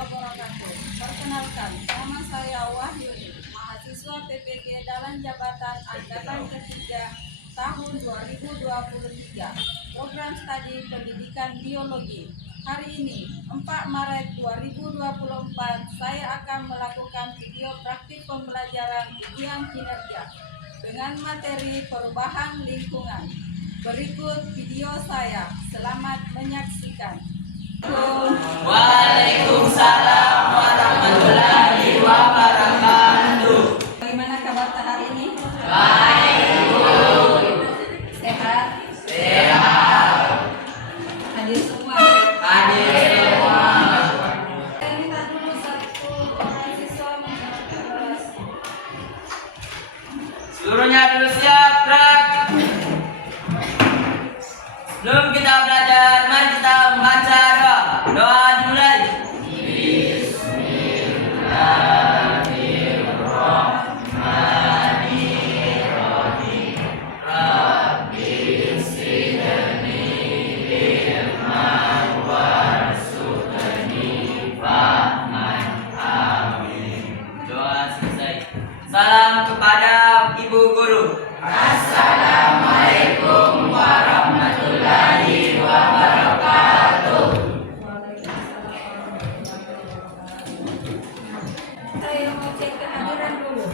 wabarakatuh. Perkenalkan, nama saya Wahyuni, mahasiswa PPG Dalam Jabatan Angkatan Ketiga tahun 2023, program studi pendidikan biologi. Hari ini, 4 Maret 2024, saya akan melakukan video praktik pembelajaran ujian kinerja dengan materi perubahan lingkungan. Berikut video saya. Selamat menyaksikan. Waalaikumsalam warahmatullahi wabarakatuh. Bagaimana kabar hari ini? Baik, Bu. Sehat? Sehat. Hadir semua? Hadir semua. Saya minta dulu satu mahasiswa menjawab. Seluruhnya dulu siap, gerak. Sebelum kita belajar, mari kita membaca doa. Doa dimulai. Bismillahirrahmanirrahim. Rabbi zidni ilman warzuqni fahman. Amin. Doa selesai. Salam kepada Ibu Guru. Assalamualaikum warahmatullahi wabarakatuh. Saya mau cek kehadiran dulu.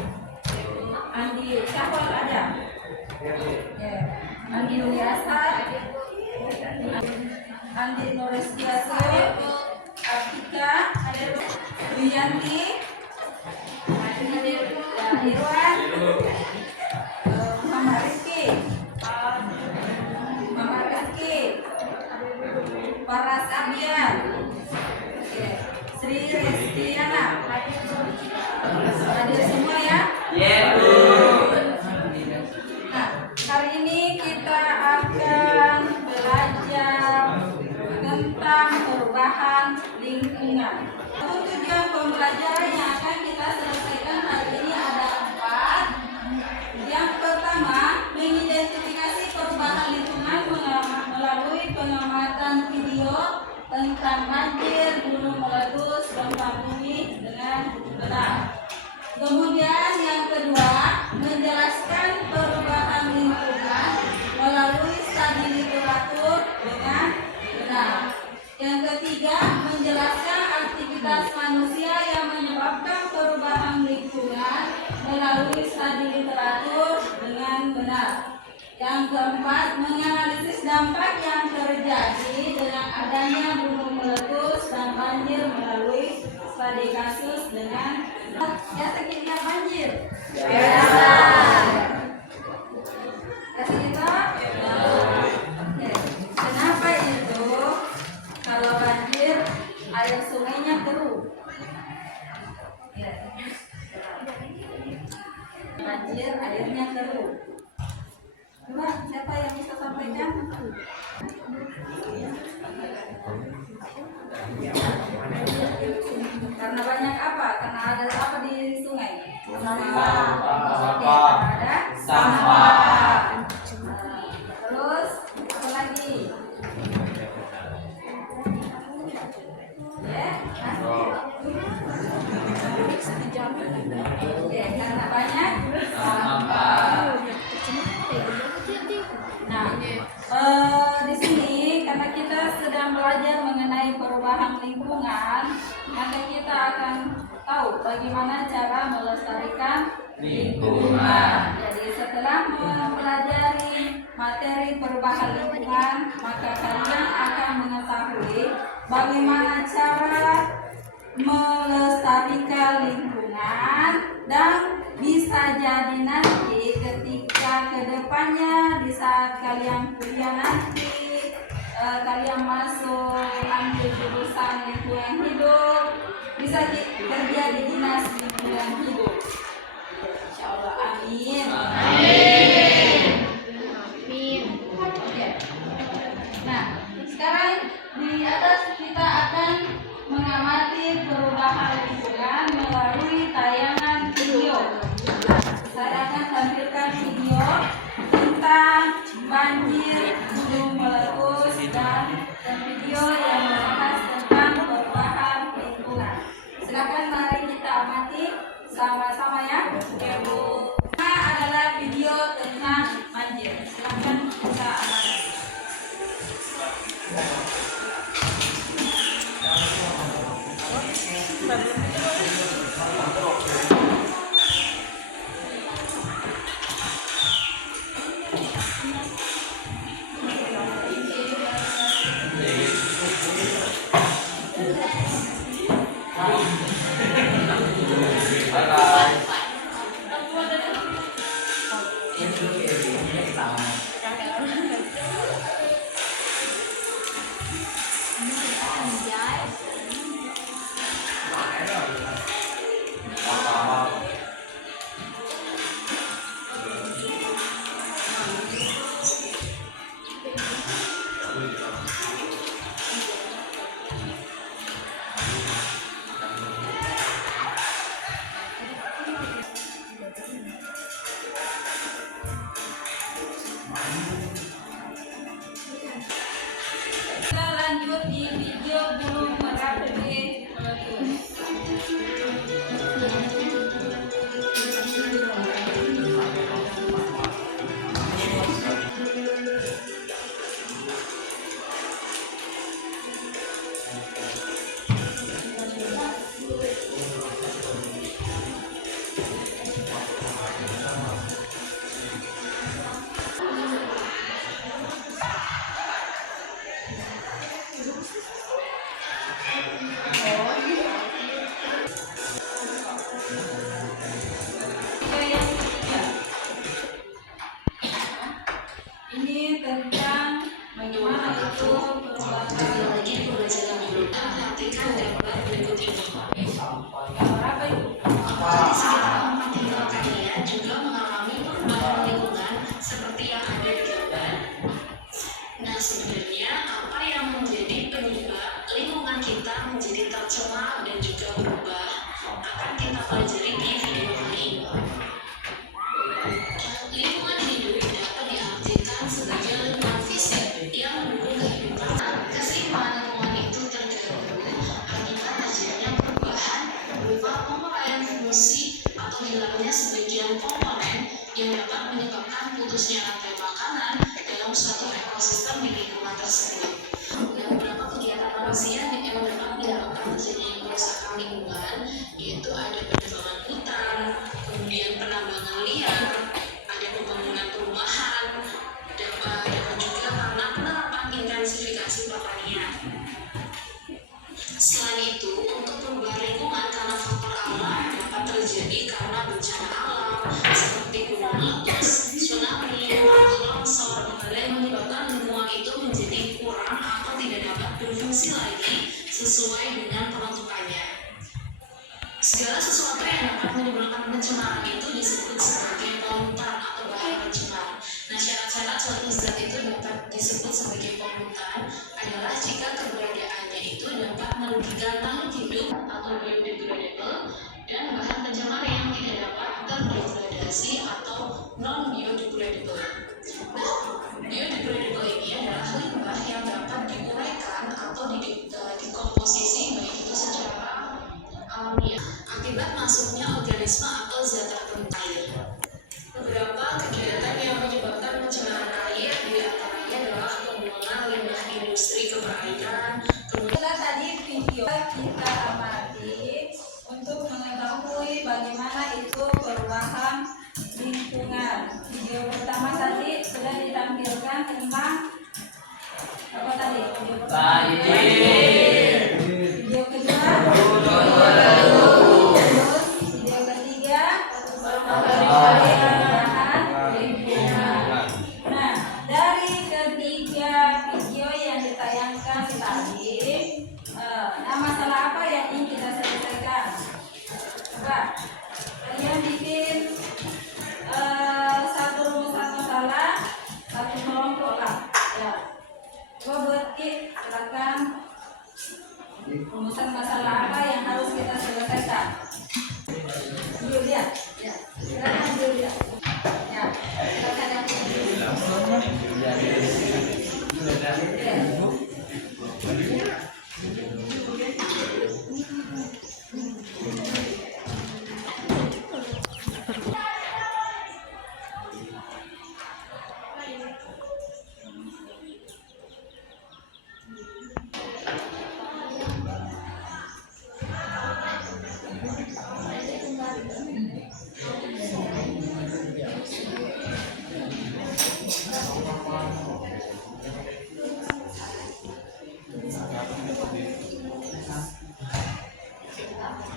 Andi Syahwal ada? Ya. Andi Nuliasa, Andi Norestiaso, Artika, Wiyanti, Irwan, Muhammad Rizki, Paras Abian, Sri Restiana, hadir semua ya? Ya, Bu. Nah, hari ini kita akan belajar tentang perubahan lingkungan. Tujuan pembelajaran yang akan kita selesaikan hari ini ada 4. Yang pertama, mengidentifikasi perubahan lingkungan melalui pengamatan video tentang banjir, gunung meletus, gempa bumi dengan benar. Kemudian yang kedua, menjelaskan perubahan lingkungan melalui studi literatur dengan benar. Yang ketiga, menjelaskan aktivitas manusia yang menyebabkan perubahan lingkungan melalui studi literatur dengan benar. Yang keempat, menganalisis dampak yang terjadi dengan adanya gunung meletus dan banjir melalui studi kasus dengan biasa kita banjir. Biasa. Biasa kita? Oke. Kenapa itu? Kalau banjir, air sungainya keruh. Ya. Banjir, airnya keruh. Coba, siapa yang bisa sampaikan? Karena banyak apa? Karena ada apa di sungai? Sampah. Oke, karena ada sampah. Terus, apa lagi? Oke, karena banyak sampah. Nah, di sini karena kita sedang belajar mengenai perubahan lingkungan, maka kita akan tahu bagaimana cara melestarikan lingkungan. Jadi setelah mempelajari materi perubahan lingkungan, maka kalian akan mengetahui bagaimana cara melestarikan lingkungan dan bisa jadi nanti ketika kedepannya di saat kalian kuliah nanti kalian masuk ambil jurusan lingkungan hidup bisa kerja di dinas lingkungan hidup. Insyaallah, amin. Amin. Oke. Nah, sekarang di atas kita akan mengamati perubahan lingkungan melalui tayangan video. Saya akan tampilkan video tentang banjir, gunung meletus, dan video yang membahas tentang perubahan lingkungan. Kita lanjut di video burung merah putih meletus. Yang ketiga, ini tentang bagaimana itu perubahan apa itu? Juga mengalami perubahan lingkungan seperti yang ada di gambar. Nah, sebenarnya apa yang menjadi penyebab lingkungan kita menjadi tercemar dan juga berubah akan kita pelajari di video kali ini. Lingkungan hidup dapat diartikan sebagai lingkungan fisik yang mendukung kehidupan. Keseimbangan lingkungan itu terganggu akibat terjadinya perubahan berupa penguraian fungsi atau hilangnya sebagian komponen yang dapat menyebabkan putusnya rantai makanan dalam suatu ekosistem di lingkungan tersebut. Dan beberapa kegiatan manusia yang dapat menyebabkan terjadinya kerusakan lingkungan, yaitu ada penebangan hutan, kemudian penambangan liar, ada pembangunan perumahan, dapat juga karena penerapan intensifikasi pertanian. Selain itu, untuk perubahan lingkungan karena faktor alam dapat terjadi karena bencana alam seperti gunung meletus, tsunami, tanah longsor, dan menyebabkan lingkungan itu menjadi kurang atau tidak dapat berfungsi lagi sesuai dengan peruntukannya. Segala sesuatu yang dapat menimbulkan pencemaran itu disebut sebagai polutan atau bahan pencemar. Nah, syarat-syarat suatu zat itu dapat disebut sebagai polutan adalah jika keberadaannya itu dapat merugikan makhluk hidup atau biodegradable dan bahan pencemar yang tidak dapat terdegradasi atau non-biodegradable. Nah, biodegradable ini adalah limbah yang dapat diuraikan atau dikomposisi baik itu secara alamiah akibat masuknya organisme atau zat tertentu. Beberapa kegiatan yang menyebabkan pencemaran air diantaranya adalah pembuangan limbah industri ke perairan. Setelah tadi video kita amati untuk mengetahui bagaimana itu perubahan lingkungan. Video pertama tadi sudah ditampilkan tentang apa tadi? Video pertama. Video kedua. Terus video ketiga perubahan lingkungan. Nah, dari ketiga video yang ditayangkan tadi, masalah apa yang ingin kita selesaikan? Coba kalian bikin satu rumusan masalah, satu kelompok lah. Ya, coba buat silakan rumusan masalah apa yang harus kita selesaikan. Yuk lihat, ya, silakan yuk lihat. Ya, silakan yang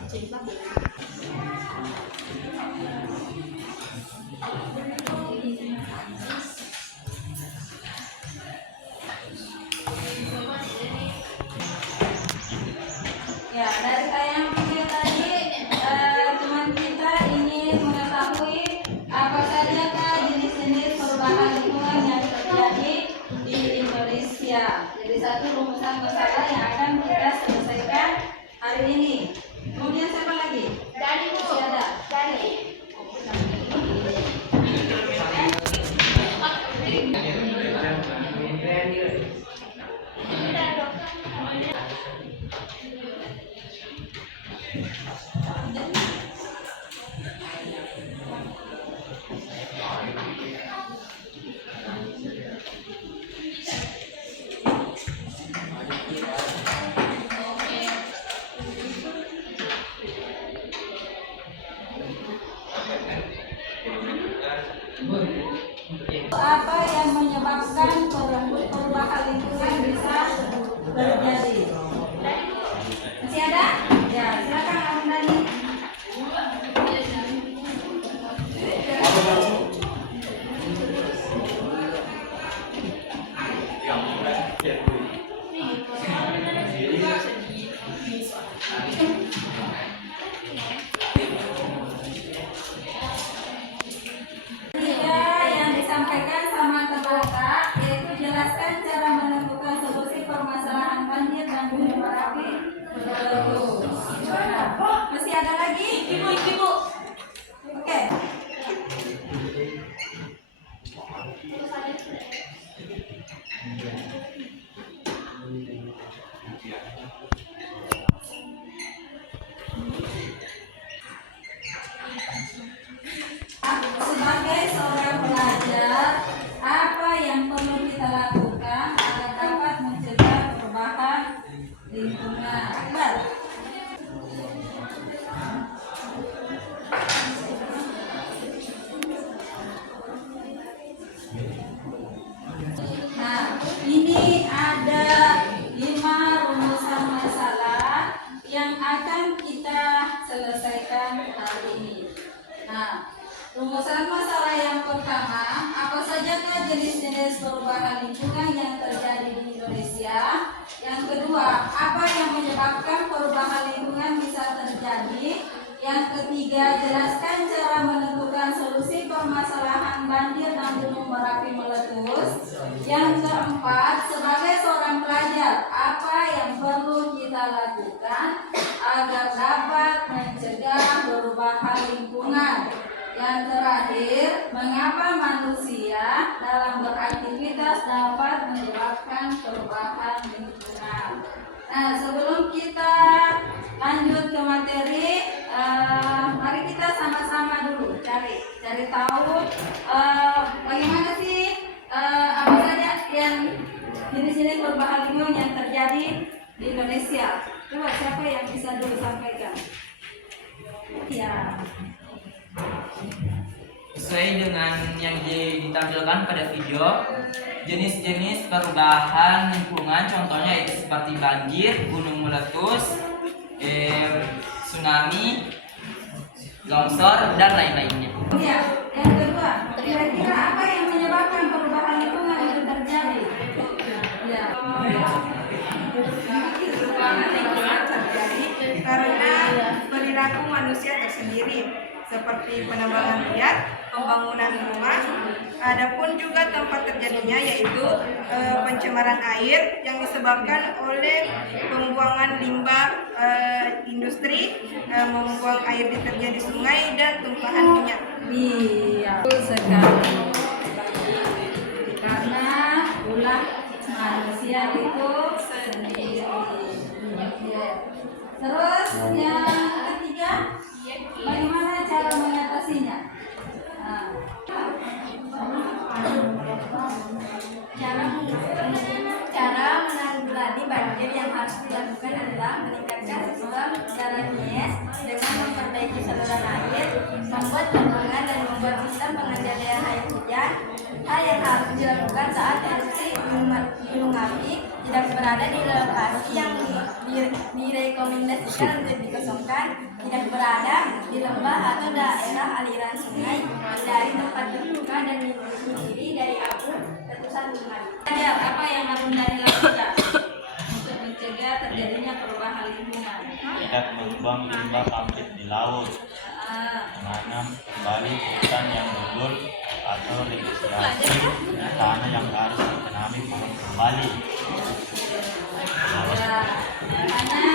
Ya, dari tayangan video tadi, teman kita ingin mengetahui apa saja jenis-jenis perubahan lingkungan yang terjadi di Indonesia. Jadi satu rumusan masalah yang akan kita selesaikan hari ini. Kemudian siapa lagi? Masih ada? Apa yang menyebabkan perubahan lingkungan bisa terjadi? Masih ada? Ya, silakan Abang Dani. Yang disampaikan sama terbuka yaitu jelaskan cara menentukan solusi permasalahan banjir dan gunung berapi. Masih ada lagi? Ibu. Oke. Sebagai seorang pelajar, apa yang perlu kita lakukan agar dapat mencegah perubahan lingkungan? Akbar. Nah, ini ada 5 rumusan masalah yang akan kita selesaikan hari ini. Nah, rumusan masalah yang pertama, apa sajakah jenis-jenis perubahan lingkungan yang terjadi di Indonesia? Yang kedua, apa yang menyebabkan perubahan lingkungan bisa terjadi? Yang ketiga, jelaskan cara menentukan solusi permasalahan banjir dan gunung berapi meletus. Yang keempat, sebagai seorang pelajar, apa yang perlu kita lakukan agar dapat mencegah perubahan lingkungan? Yang terakhir, mengapa manusia dalam beraktivitas dapat menyebabkan perubahan lingkungan? Nah, sebelum kita lanjut ke materi, mari kita sama-sama dulu cari tahu bagaimana sih apa saja yang jenis-jenis perubahan lingkungan yang terjadi di Indonesia. Coba siapa yang bisa dulu sampaikan? Ya. Sesuai dengan yang ditampilkan pada video, jenis-jenis perubahan lingkungan contohnya yaitu seperti banjir, gunung meletus, tsunami, longsor, dan lain-lainnya. Ya, yang kedua, kira-kira apa yang menyebabkan perubahan lingkungan itu terjadi? Ya. Perubahan lingkungan terjadi karena perilaku manusia tersendiri, seperti penambangan liar, pembangunan rumah. Adapun juga tempat terjadinya yaitu pencemaran air yang disebabkan oleh pembuangan limbah industri, membuang air deterjen di sungai dan tumpahan minyak. Iya, betul sekali. Karena ulah manusia itu sendiri. Ya. Terus yang ketiga, bagaimana cara mengatasinya? Cara menanggulangi banjir yang harus dilakukan adalah meningkatkan sistem drainase dengan memperbaiki saluran air, membuat bendungan dan membuat sistem pengendalian air hujan. Hal yang harus dilakukan saat erupsi gunung api tidak berada di lokasi yang direkomendasikan untuk dikosongkan tidak berada di lembah atau daerah aliran sungai dari tempat terbuka dan melindungi diri dari abu letusan gunung. Ada apa yang harus dari lakukan untuk mencegah terjadinya perubahan lingkungan? Tidak membuang limbah pabrik di laut, menanam kembali hutan yang gugur atau registrasi tanah yang harus ditanami kembali. Ya, karena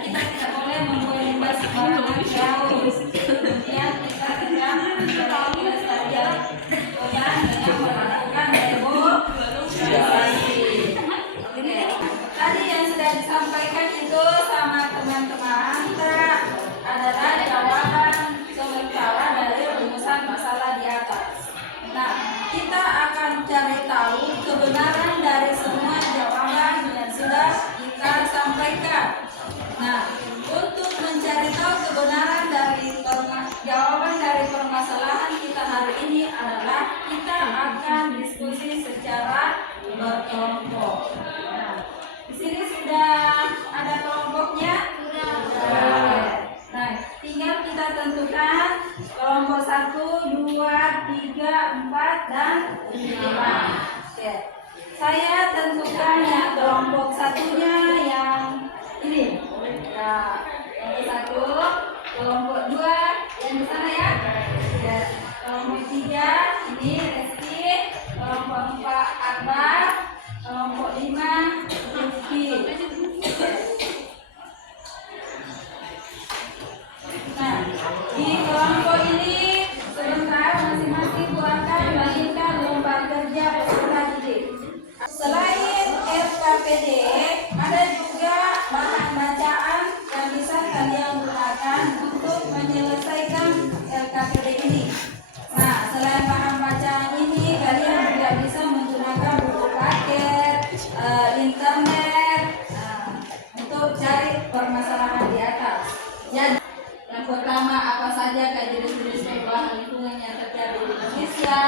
kita tidak boleh membuang limbah sembarangan di laut. Kemudian kita tidak menjaga kelestarian lingkungan dengan melakukan reboisasi. Tadi yang sudah disampaikan itu sama teman-teman adalah jawaban sementara dari rumusan masalah di atas. Nah, kita akan cari tahu kebenaran dari semua jawaban yang sudah kita sampaikan. Nah, untuk mencari tahu kebenaran dari jawaban dari permasalahan kita hari ini adalah kita akan diskusi secara berkelompok. Nah, di sini sudah ada kelompoknya? Sudah. Nah, tinggal kita tentukan kelompok 1, 2, 3, 4, dan 5. Oke. Saya tentukan yang kelompok satunya yang ini. Nah, kelompok 1, kelompok 2 yang di sana ya. Ya. Kelompok 3 ini Reski, kelompok 4 Akbar, kelompok 5 Rizky. Nah, di kelompok ini sebentar masing-masing akan bagikan lomba kerja peserta didik. Selain RKPD, ada juga bahan bacaan yang bisa kalian gunakan untuk menyelesaikan RKPD ini. Nah, selain bahan bacaan ini, kalian juga bisa menggunakan buku paket, internet, untuk cari permasalahan di atas. Jadi, yang pertama, apa saja jenis-jenis perubahan lingkungan yang terjadi di Indonesia,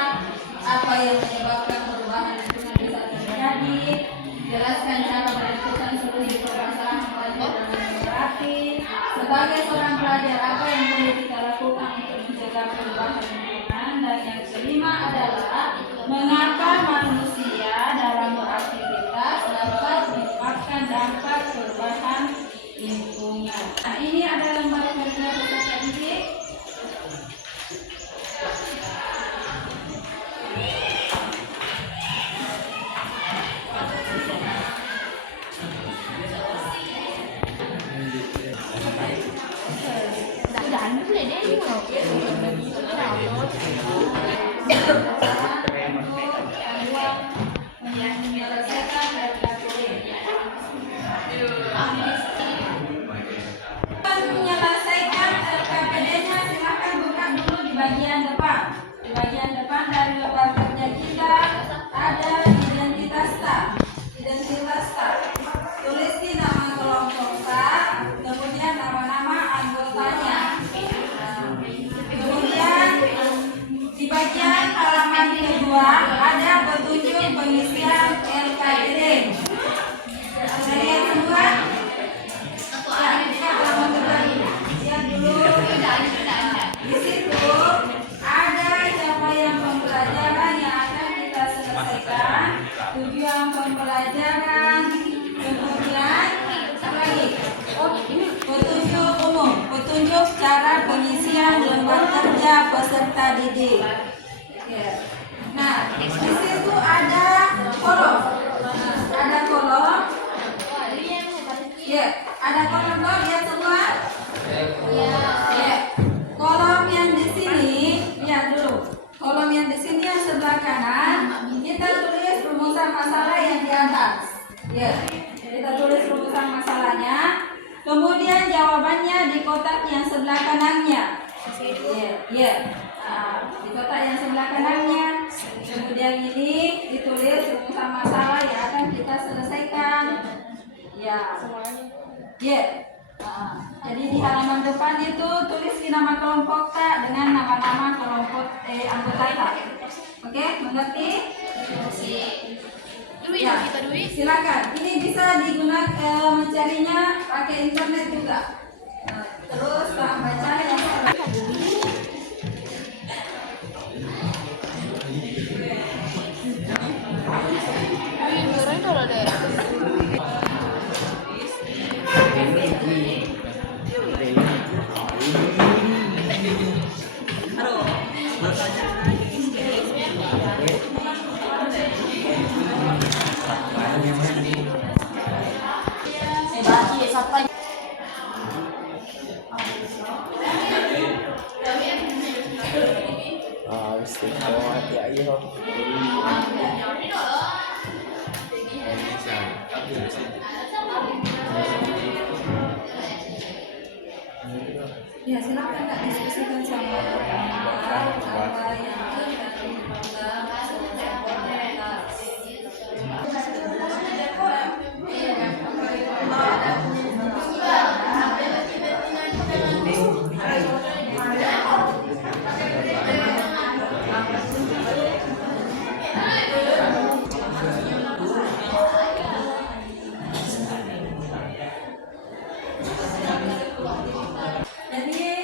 apa yang menyebabkan perubahan lingkungan bisa terjadi, jelaskan cara menentukan solusi permasalahan pelajar dan demografi. Sebagai seorang pelajar, apa yang perlu kita lakukan untuk mencegah perubahan lingkungan, dan yang kelima adalah mengapa manusia dalam beraktivitas dapat menyebabkan dampak perubahan lingkungan. Nah, ini ada lembar kerja peserta didik. Menyelesaikan RKPD. Menyelesaikan RKPD-nya, silakan buka dulu di bagian depan. Di bagian depan dari lembar kerja kita ada identitas staf. Identitas staf. Tulis di nama kelompok staf, kemudian nama-nama anggotanya. Kemudian di bagian halaman kedua ada petunjuk pengisian RKPD. Kalian semua? Ya, kita halaman kedua dulu. Lihat dulu. Di situ ada capaian pembelajaran yang akan kita selesaikan, tujuan pembelajaran, kemudian apa lagi? Petunjuk umum, petunjuk cara pengisian lembar kerja peserta didik. Ya. Nah, di situ ada kolom. Ada kolom. Ya, ada kolom dong, lihat semua. Ya. Kolom yang di sini, lihat dulu. Kolom yang di sini yang sebelah kanan, kita tulis rumusan masalah yang di atas. Ya, kita tulis rumusan masalahnya. Kemudian jawabannya di kotak yang sebelah kanannya. Ya. Nah, di kotak yang sebelah kanannya. Kemudian ini ditulis rumusan masalah yang akan kita selesaikan. Ya. Jadi di halaman depan itu tulis di nama kelompok K dengan nama-nama kelompok anggota K. Oke, mengerti? Ya, silakan. Ini bisa digunakan mencarinya pakai internet juga. Terus baca yang ya silakan Kak diskusikan sama apa yang Jadi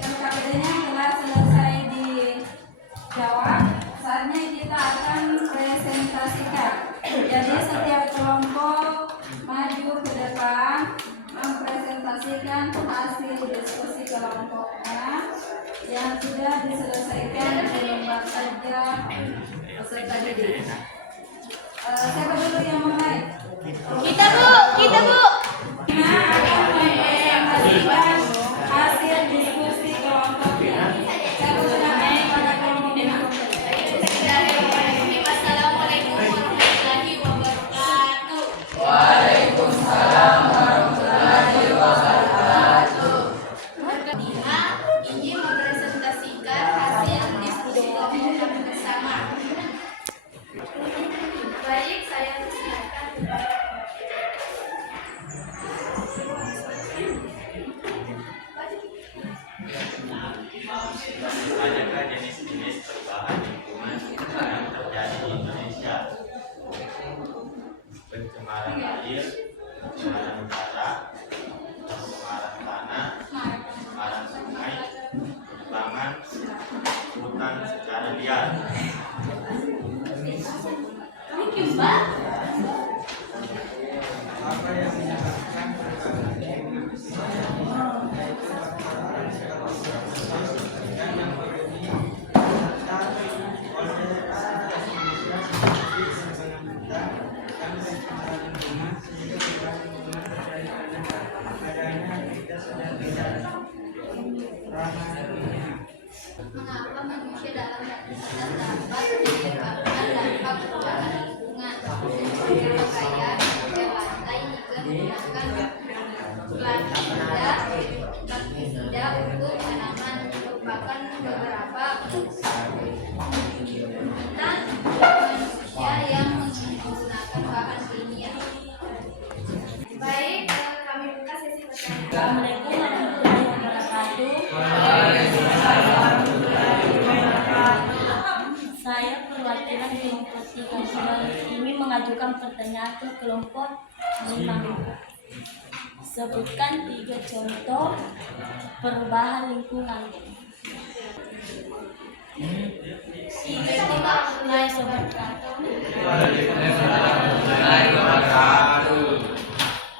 KKBD-nya telah selesai dijawab. Saatnya kita akan presentasikan. Jadi setiap kelompok maju ke depan mempresentasikan hasil diskusi kelompoknya yang sudah diselesaikan di lembar kerja peserta didik. Siapa dulu yang mulai? Kita Bu. Nah, akan mempresentasikan hasil diskusi kelompoknya. Saya persilakan kepada kelompoknya. Assalamualaikum warahmatullahi wabarakatuh. Waalaikumsalam warahmatullahi wabarakatuh. Ingin mempresentasikan hasil diskusi kelompok bersama. Baik, saya persilakan kepada Banyaklah jenis-jenis perubahan lingkungan yang terjadi di Indonesia. Pencemaran air, pencemaran udara, pencemaran tanah, pencemaran sungai, penebangan hutan secara liar. mengapa manusia dalam ratusan dapat menyebabkan dampak perubahan lingkungan. Pakaian dan lantai juga menggunakan pestisida untuk tanaman merupakan beberapa tentang manusia yang menggunakan bahan kimia. Baik, kami buka sesi pertanyaan. Assalamualaikum warahmatullahi wabarakatuh. Saya perwakilan kelompok 3 ini mengajukan pertanyaan ke kelompok 5. Sebutkan 3 contoh perubahan lingkungan. Warahmatullahi wabarakatuh.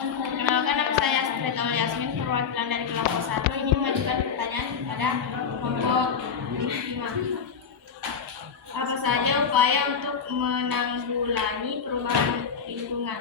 Perkenalkan, nama saya Asprita Yasmin, perwakilan dari kelompok 1 ingin mengajukan pertanyaan kepada kelompok 5. Apa saja upaya untuk menanggulangi perubahan lingkungan?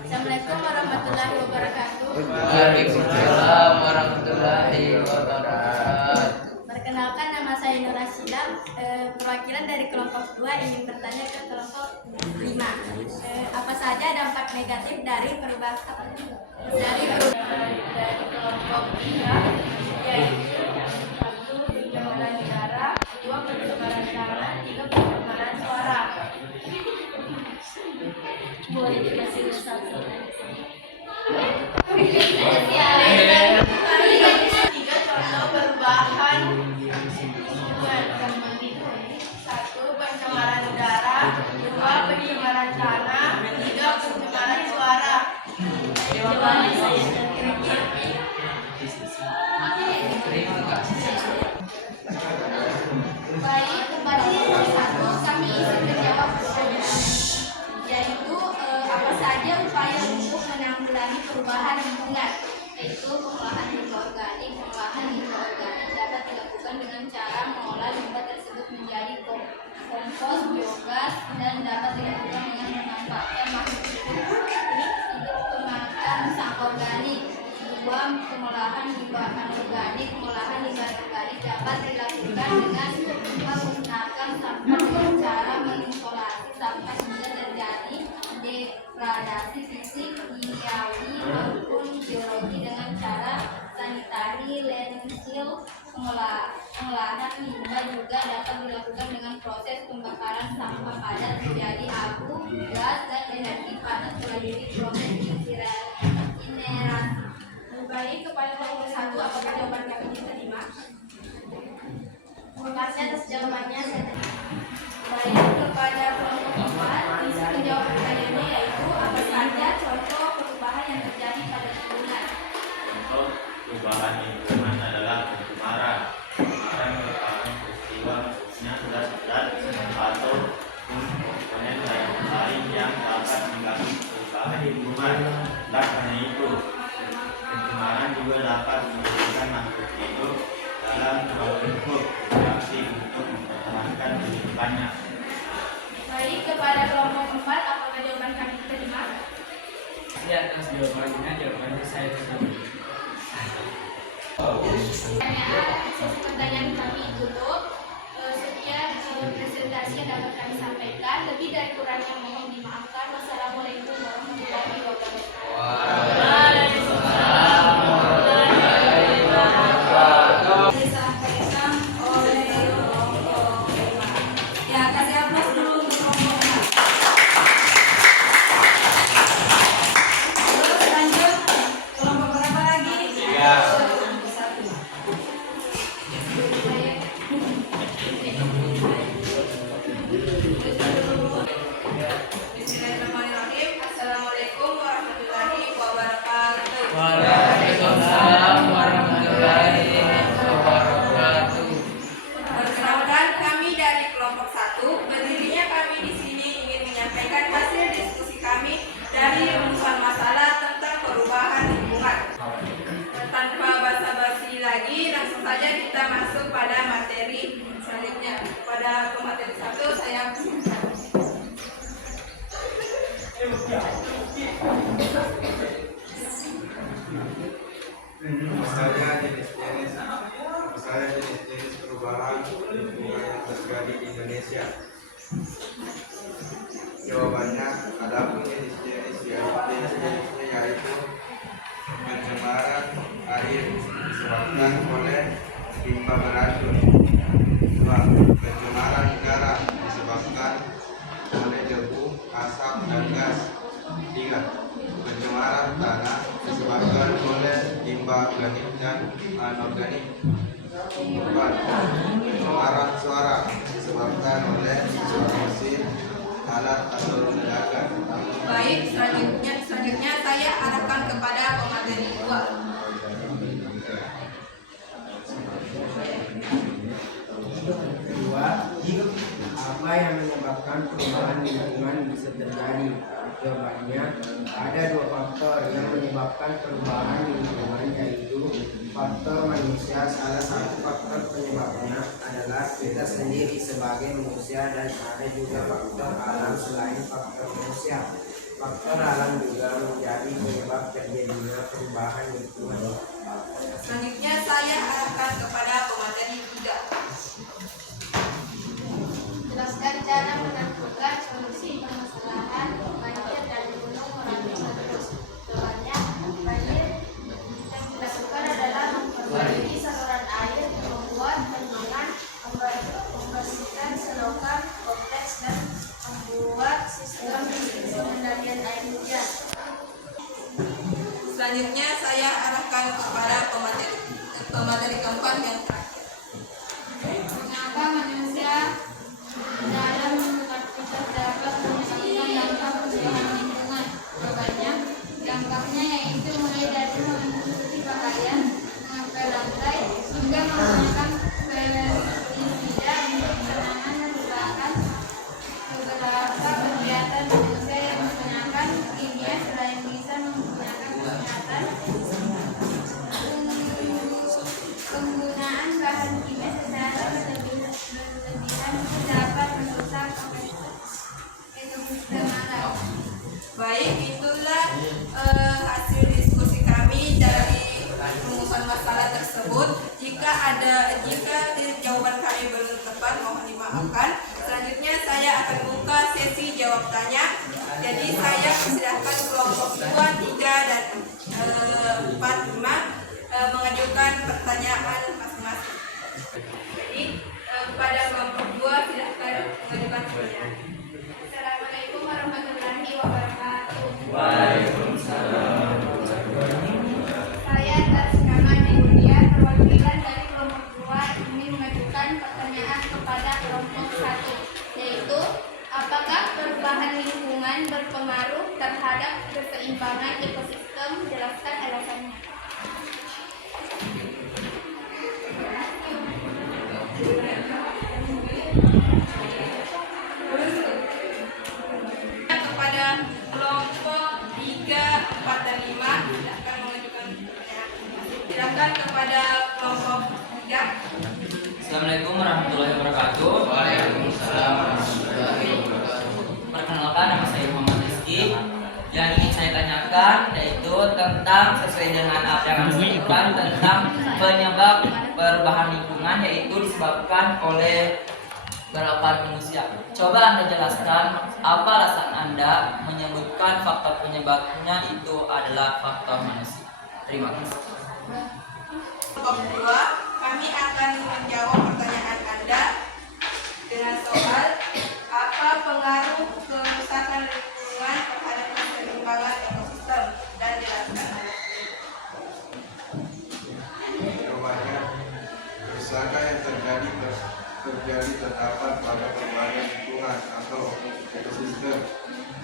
Assalamualaikum warahmatullahi wabarakatuh. Waalaikumsalam warahmatullahi wabarakatuh. Perkenalkan, nama saya Nur Rasida, perwakilan dari kelompok 2 ingin bertanya ke kelompok 5. Apa saja dampak negatif dari perubahan dari kelompok 3, yaitu 1. Pencemaran udara, 2. Pencemaran tanah, 3. Pencemaran suara. yaitu pengolahan limbah organik. Pengolahan limbah organik dapat dilakukan dengan cara mengolah limbah tersebut menjadi kompos, biogas, dan dapat dilakukan dengan memanfaatkan makhluk hidup pemakan sampah organik. 2. Pengolahan limbah anorganik. Pengolahan limbah anorganik dapat dilakukan dengan menggunakan sampah dengan cara mengisolasi sampah hingga terjadi degradasi fisik, kimiawi maupun biologi dengan cara sanitari landfill. Pengolahan limbah juga dapat dilakukan dengan proses pembakaran sampah padat menjadi abu, gas, dan energi panas melalui proses inerasi. Baik, kepada kelompok 1, apakah jawaban kami diterima? Terima kasih atas jawabannya. Baik, kepada kelompok 4, bisa menjawab pertanyaannya, yaitu apa saja contoh perubahan yang terjadi pada lingkungan. Contoh perubahan lingkungan adalah pencemaran. Pencemaran merupakan peristiwa khususnya zat-zat atau komponen lain yang dapat mengganggu perubahan lingkungan. Dan karena itu, pencemaran juga dapat menimbulkan makhluk hidup dalam bentuk reaksi untuk mempertahankan kehidupannya. Baik, kepada kelompok 4, apakah jawaban kami diterima? Ya, atas jawabannya saya terima. Pertanyaan kami tutup. Sekian presentasi yang dapat kami sampaikan. Lebih dari kurangnya mohon dimaafkan. Wassalamualaikum warahmatullahi wabarakatuh. Disampaikan oleh kelompok 5. Ya, kasih aplaus dulu untuk kelompok 5. Terus lanjut, kelompok berapa lagi? 3. Bismillahirrahmanirrahim. Assalamualaikum warahmatullahi wabarakatuh. Waalaikumsalam warahmatullahi wabarakatuh. Perkenalkan, kami dari kelompok 1. Berdirinya kami di sini ingin menyampaikan hasil diskusi kami dari rumusan masalah tentang perubahan lingkungan. Tanpa basa-basi lagi, langsung saja kita masuk pada materi selanjutnya. Pada pemateri 1 saya Misalnya jenis-jenis perubahan lingkungan yang terjadi di Indonesia. Jawabannya, adapun jenisnya yaitu pencemaran air disebabkan oleh limbah beracun. 2. Pencemaran udara disebabkan oleh debu, asap, dan gas. 3. Pencemaran tanah disebabkan oleh limbah organik dan anorganik. 4. Pencemaran suara disebabkan oleh suara mesin, alat atau ledakan. baik. Selanjutnya saya arahkan kepada pemateri 2. Kedua, apa yang menyebabkan perubahan lingkungan bisa terjadi? Jawabannya, ada 2 faktor yang menyebabkan perubahan lingkungan, yaitu faktor manusia. Salah satu faktor penyebabnya adalah kita sendiri sebagai manusia, dan ada juga faktor alam selain faktor manusia. Faktor alam juga menjadi penyebab terjadinya perubahan lingkungan. Selanjutnya saya arahkan kepada pemateri 3. Jelaskan cara menentukan solusi permasalahan banjir dan gunung Merapi Meletus. Jawabannya, banjir yang dilakukan adalah memperbaiki saluran air, membuat bendungan, membersihkan selokan kompleks, dan membuat sistem pengendalian air hujan. Selanjutnya saya arahkan kepada pemateri keempat yang terakhir. Mengapa manusia dalam aktivitas dapat menyebabkan dampak perubahan lingkungan? Jawabannya, dampaknya yaitu mulai dari mencuci pakaian, mengepel lantai, hingga menggunakan pestisida untuk tanaman merupakan beberapa kegiatan manusia yang menggunakan kimia selain bisa menggunakan kesehatan rumusan masalah tersebut. Jika jawaban kami belum tepat, mohon dimaafkan. Selanjutnya saya akan buka sesi jawab tanya. Jadi saya persilahkan kelompok 2, 3, dan 4, 5 mengajukan pertanyaan masing-masing. Jadi kepada kelompok 2 silahkan mengajukan pertanyaan. Assalamualaikum warahmatullahi wabarakatuh. Waalaikumsalam. Saya atas nama Dehulia, perwakilan dari kelompok 2 ingin mengajukan pertanyaan kepada kelompok 1, yaitu apakah perubahan lingkungan berpengaruh terhadap keseimbangan ekosistem? Jelaskan alasannya. Kepada kelompok 3, 4, dan 5 silahkan mengajukan pertanyaan. Silakan kepada kelompok 3. Assalamualaikum warahmatullahi wabarakatuh. Waalaikumsalam warahmatullahi wabarakatuh. Perkenalkan, nama saya Muhammad Rizky. Yang ingin saya tanyakan yaitu tentang sesuai dengan apa yang Anda sebutkan tentang penyebab perubahan lingkungan, yaitu disebabkan oleh gerakan manusia. Coba Anda jelaskan apa alasan Anda menyebutkan faktor penyebabnya itu adalah faktor manusia. Terima kasih. Kelompok 2, kami akan menjawab pertanyaan Anda dengan soal apa pengaruh kerusakan lingkungan terhadap keseimbangan ekosistem, dan jelaskan alasannya. Jawabannya, kerusakan yang terjadi terdapat pada perubahan lingkungan atau ekosistem,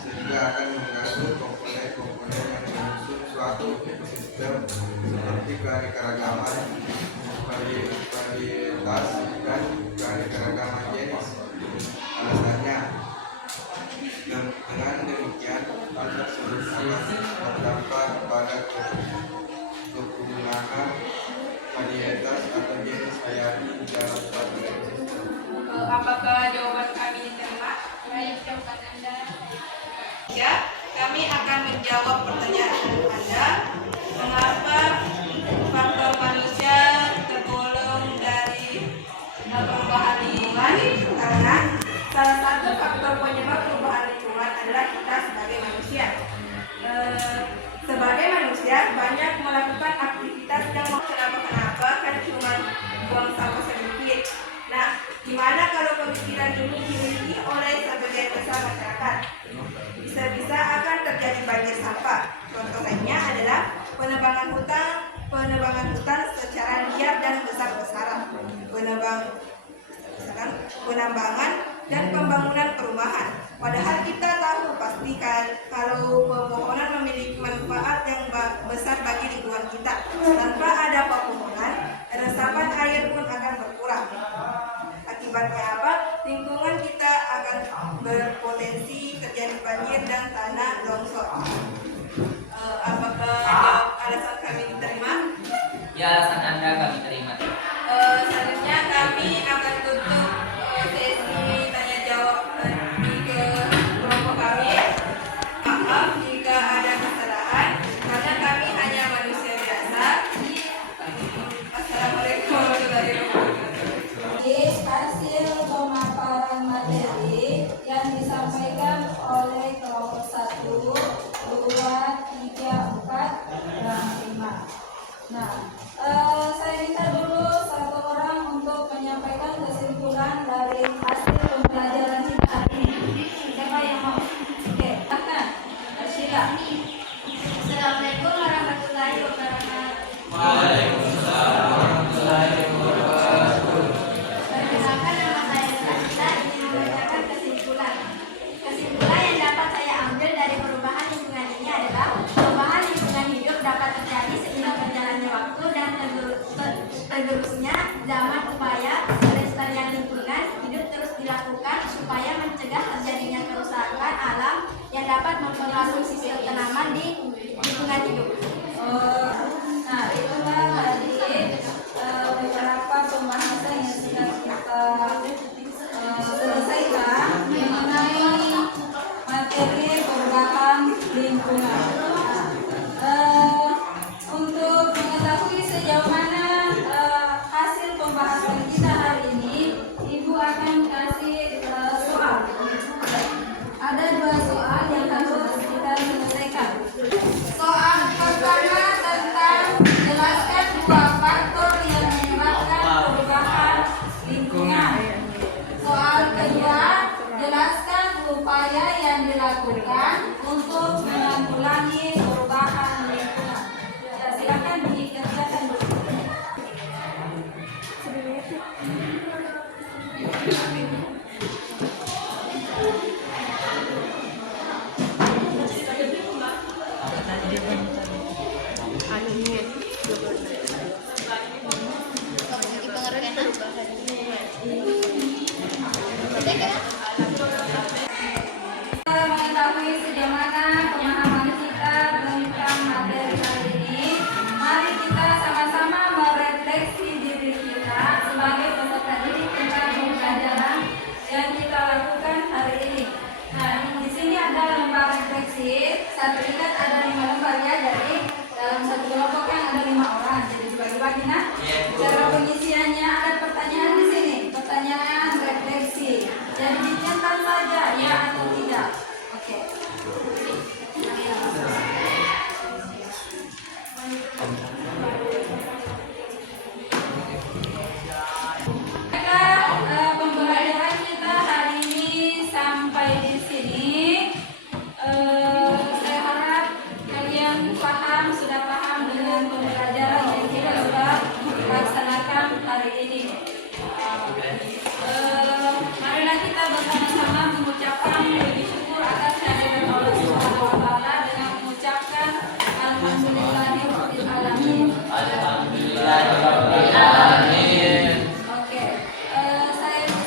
sehingga akan mengganggu komponen-komponen yang menyusun suatu ekosistem seperti keanekaragaman, varietas, dan keanekaragaman jenis. Alasannya, dengan demikian hal tersebut akan berdampak pada kegunaan varietas atau jenis hayati di dalam suatu ekosistem. Apakah jawaban kami diterima? Baik, jawaban Anda. Ya, kami akan menjawab pertanyaan Anda. Mengapa faktor manusia tergolong dari perubahan lingkungan? Karena salah satu faktor penyebab perubahan lingkungan adalah kita sebagai manusia. Sebagai manusia banyak melakukan aktivitas yang kenapa kan cuma buang sampah sedikit. Nah, gimana kalau pemikiran ini dimiliki oleh sebagian besar masyarakat? Bisa-bisa akan terjadi banjir sampah. Contoh lainnya adalah penebangan hutan secara liar dan besar-besaran, penambangan dan pembangunan perumahan. Padahal kita tahu pasti kalau pepohonan memiliki manfaat yang besar bagi lingkungan kita. Tanpa ada pepohonan, resapan air pun akan berkurang. Akibatnya apa? Lingkungan kita akan berpotensi terjadi banjir dan tanah longsor. Apakah alasan kami diterima? Ya, alasan Anda kami terima. Selanjutnya kami akan tutup sesi tanya jawab ke kelompok kami. Maaf jika ada kesalahan karena kami hanya manusia biasa. Assalamualaikum warahmatullahi wabarakatuh. Hasil pemaparan materi yang disampaikan oleh kelompok 1, 2, 3, 4, dan 5. Nah, saya minta dulu satu orang untuk menyampaikan kesimpulan dari hasil pembelajaran kita hari ini. Siapa yang mau? Oke, silakan. Sila. Assalamualaikum warahmatullahi wabarakatuh. Waalaikumsalam warahmatullahi wabarakatuh. Perkenalkan, nama saya Sila, ingin membacakan kesimpulan. Kesimpulan yang dapat saya ambil dari perubahan lingkungan ini adalah perubahan lingkungan hidup dapat terjadi seiring berjalannya waktu dan mengetahui sejauh mana hasil pembahasan kita hari ini, Ibu akan kasih soal. Ada 2 soal yang harus kita selesaikan. Soal pertama tentang jelaskan 2 faktor yang menyebabkan perubahan lingkungan. Soal kedua, jelaskan upaya yang dilakukan untuk menanggulangi perubahan lingkungan. Ya, silakan dikerjakan dulu. Mengetahui sejauh mana pemahaman kita tentang materi hari ini, mari kita sama-sama merefleksi diri kita sebagai peserta didik tentang pembelajaran yang kita lakukan hari ini. Nah, di sini ada lembar refleksi. Satu lihat ada 5 lembar ya, jadi dalam satu kelompok kan ada 5 orang, jadi dibagi-bagi. Nah, cara pengisiannya ada pertanyaan di sini, pertanyaan refleksi. Jadi dicentak saja ya atau tidak. Oke. Pembelajaran kita hari ini sampai di sini. Saya harap kalian sudah paham dengan pembelajaran yang kita sudah laksanakan hari ini. Marilah kita bersama-sama mengucapkan puji syukur atas kehadiran Allah Subhanahu wa taala dengan mengucapkan alhamdulillahirabbil alamin. Alhamdulillahirabbil alamin. Oke.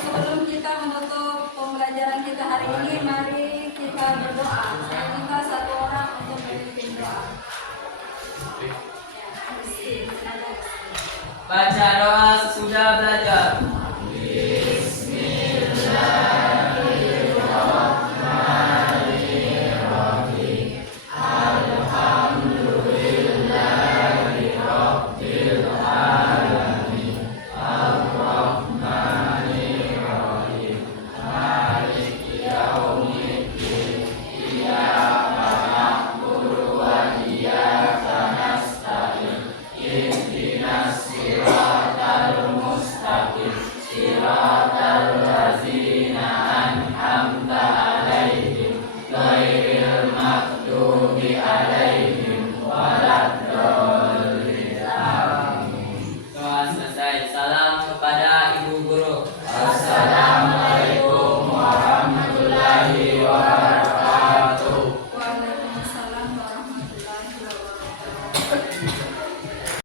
Sebelum kita menutup pembelajaran kita hari ini, mari kita berdoa. Saya minta 1 orang untuk memimpin doa. Baca doa sesudah belajar.